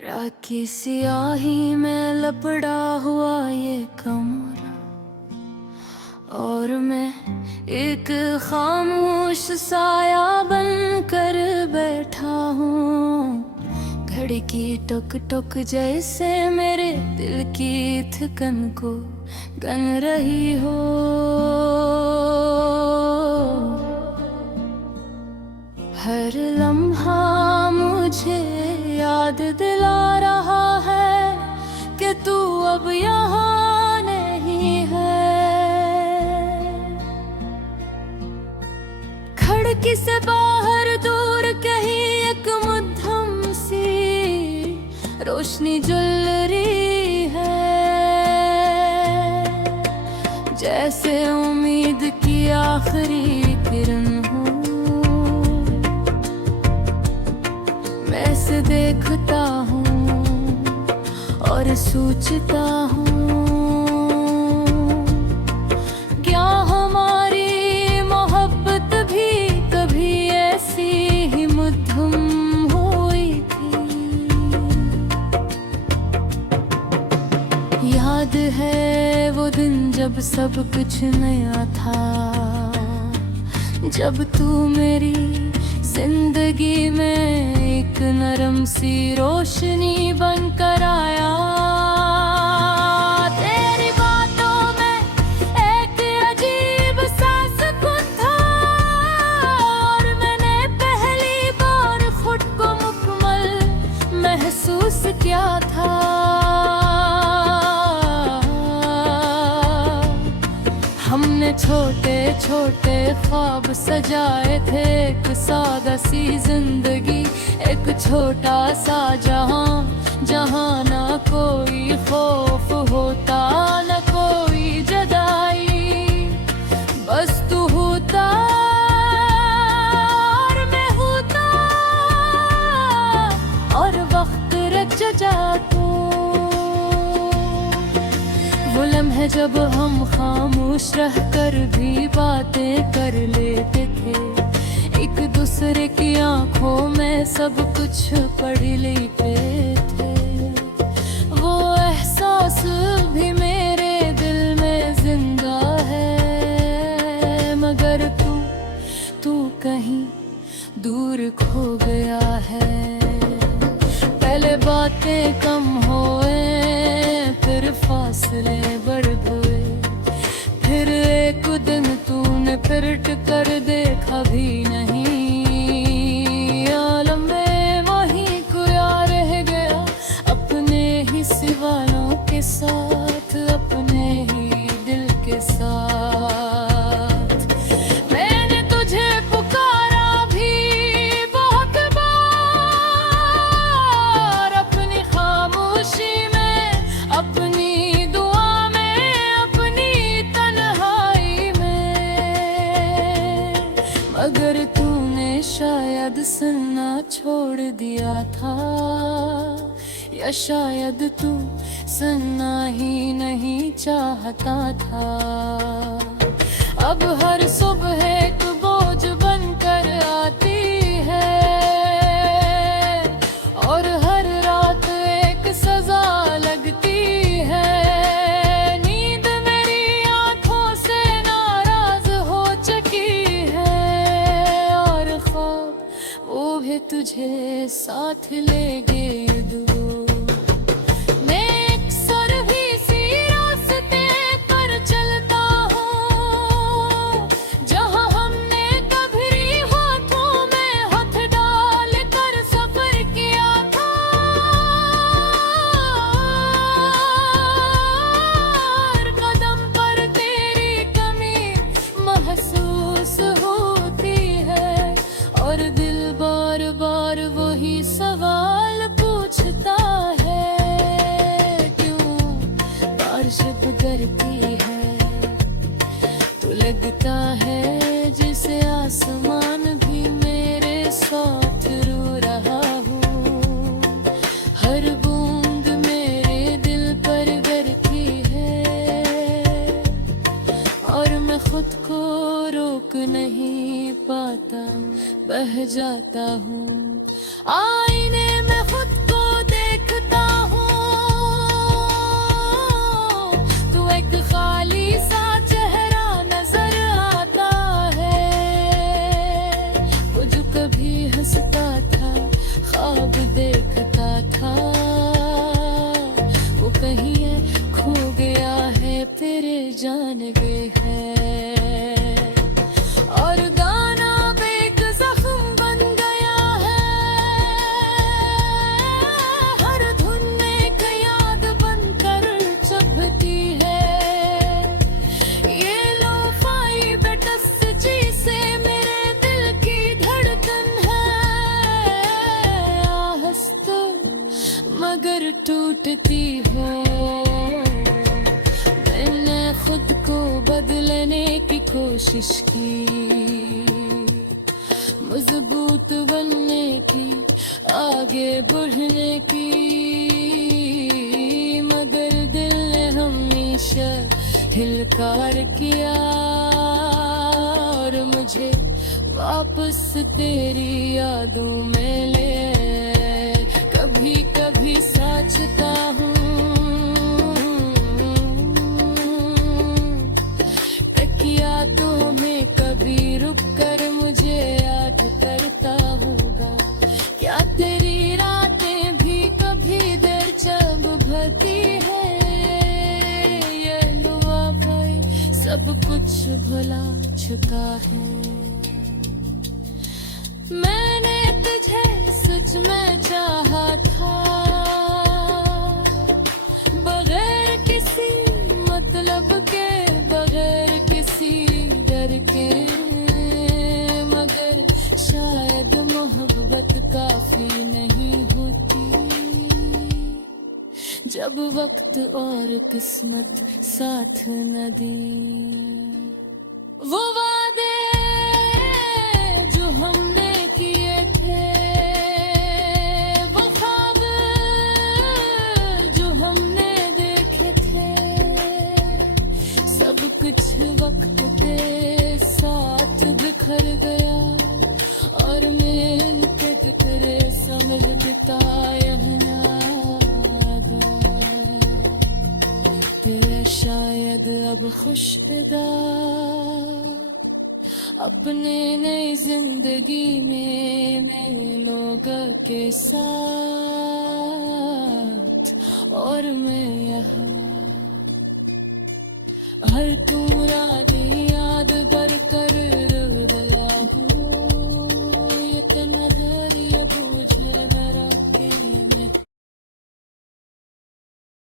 रात की सियाही में लपड़ा हुआ ये कमरा और मैं एक खामोश साया बन कर बैठा हूँ। घड़ी की टुक टुक जैसे मेरे दिल की धड़कन को गन रही हो। हर लम्हा मुझे याद दिला रहा है कि तू अब यहाँ नहीं है। खिड़की से बाहर दूर कहीं एक मध्यम सी रोशनी जल रही है, जैसे उम्मीद की आखिरी किरण हो। मैं से देखता हूँ और सोचता हूँ, क्या हमारी मोहब्बत भी कभी ऐसी ही मध्यम हुई थी। याद है वो दिन जब सब कुछ नया था, जब तू मेरी जिंदगी में एक नरम सी रोशनी बनकर आया। तेरी बातों में एक अजीब सा सुकून था और मैंने पहली बार खुद को मुकम्मल महसूस किया था। हमने छोटे छोटे ख्वाब सजाए थे, एक सादा सी जिंदगी, एक छोटा सा जहां, जहां ना कोई खौफ होता न कोई जुदाई। बस तू होता और मैं होता और वक्त रख जाता। वो लम्हे जब हम खामोश रहकर भी बातें कर लेते थे, एक दूसरे की आंखों में सब कुछ पढ़ लेते थे। वो एहसास भी मेरे दिल में जिंदा है, मगर तू कहीं दूर खो गया है। पहले बातें कम हुए, फिर फासले बढ़ गए, फिर एक दिन तूने फिरट कर देखा भी नहीं। आलम में वहीं कोया रह गया, अपने ही सिवालों के साथ, अपने ही दिल के साथ। मैंने तुझे पुकारा भी बहुत बार, अपनी खामोशी में, अपनी दुआ में, अपनी तन्हाई में, मगर तूने शायद सुनना छोड़ दिया था, या शायद तू सुनना ही नहीं चाहता था। अब हर सुबह एक बोझ बनकर आती है और हर रात एक सजा लगती है। नींद मेरी आंखों से नाराज हो चुकी है और ख्वाब वो भी तुझे साथ ले गए दूर। मैं अक्सर भी सी रास्ते पर चलता हूँ, जहाँ हमने कभी हाथों में हाथ डाल कर सफर किया था। हर कदम पर तेरी कमी महसूस होती है और दिल बार बार वही सवाल पूछता है, क्यों बारिश करती है तो लगता है जैसे आसमान भी मेरे साथ रो रहा हो। हर बूंद मेरे दिल पर गिरती है और मैं खुद को रोक नहीं पाता, बह जाता हूँ। आईने में खुद को देख मगर टूटती हो। मैंने खुद को बदलने की कोशिश की, मजबूत बनने की, आगे बढ़ने की, मगर दिल ने हमेशा हिलकार किया और मुझे वापस तेरी यादों में ले। कभी कभी सोचता हूँ तकिया तो में कभी रुक कर मुझे याद करता होगा। क्या तेरी रातें भी कभी देर जब भरती है, ये लुआफाई सब कुछ भुला चुका है। मैंने तुझे सच में चाहा था, बगैर किसी मतलब के, बगैर किसी डर के, मगर शायद मोहब्बत काफी नहीं होती जब वक्त और किस्मत साथ न दे। वो वादे जो हमने किए थे, वो ख्वाब जो हमने देखे थे, सब कुछ वक्त के साथ बिखर गया और मिलके तेरे समझ बिताया तेरा शायद अब खुशदा अपने नई जिंदगी में नए लोग के साथ, और मैं यहाँ हर तू